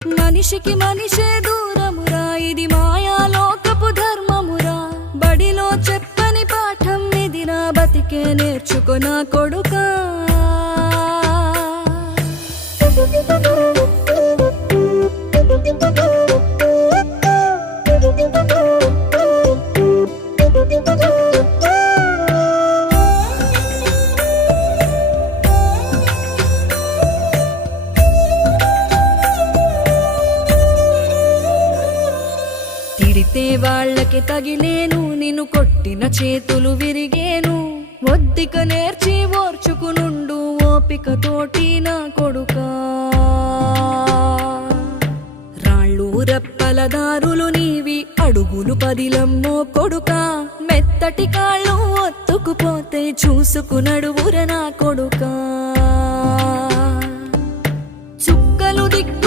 మనిషికి మనిషే దూరమురా, ఇది మాయాలోకపు ధర్మమురా. బడిలో చెప్పని పాఠం ఇదిరా, బతికే నేర్చుకొనా కొడుకా. తిడితే వాళ్ళకి తగిలేను, నిన్ను కొట్టిన చేతులు విరిగేను. ఒద్దిక నేర్చి ఓర్చుకునుండు ఓపికతోటి నా కొడుకా. రాళ్ళు రెప్పల దారులు నీవి, అడుగులు పదిలమ్మో కొడుకా. మెత్తటి కాళ్ళు ఒత్తుకుపోతే చూసుకునడువుర నా కొడుకా. చుక్కలు దిక్కు